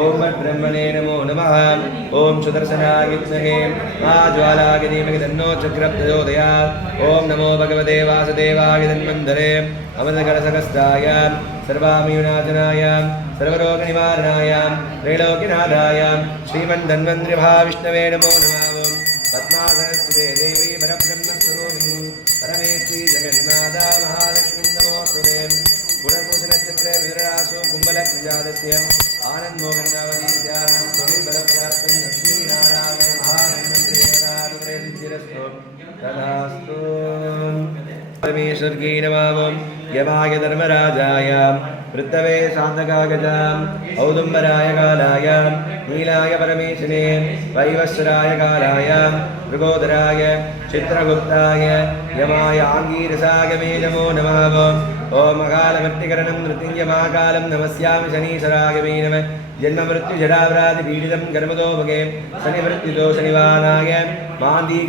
ॐ ब्रह्मणे नमो नमः ॐ सुदर्शनाय विद्महे महाज्वालाय धीमहि तन्नो चक्रप्रचोदयात् ॐ नमो भगवते वासुदेवाय तन्मन्धरे अमृतकलशकस्ताय सर्वामीनाशनाय सर्वरोगनिवारणाय त्रैलोक्यनाथाय श्रीमन्धन्वन्त्रिभाविष्णवे नमो नमः പിംബലപ്രജാതസ്യം ആനന്ദ് മോഹനാവതീജാനം വൃത്തവേ ശാന്തകാഗജാം ഔദുംബരായ കാലായ നീലായ പരമേശനെ വൈവശ്വരായ കാലായ മൃഗോദരായ ചിത്രഗുപ്തായ യമായ ആംഗീരസാഗമേ നമോ നമാമം ஓம் அகாலமர்த்திகரணம் மிருத்யுஞ்சமாகாலம் நமஸ்யாமி சனீஸ்வராகவே நம ஜென்ம மிருத்யு ஜடாவராதி பீடிதம் கர்மதோ பகே சனிவானாய மாந்தி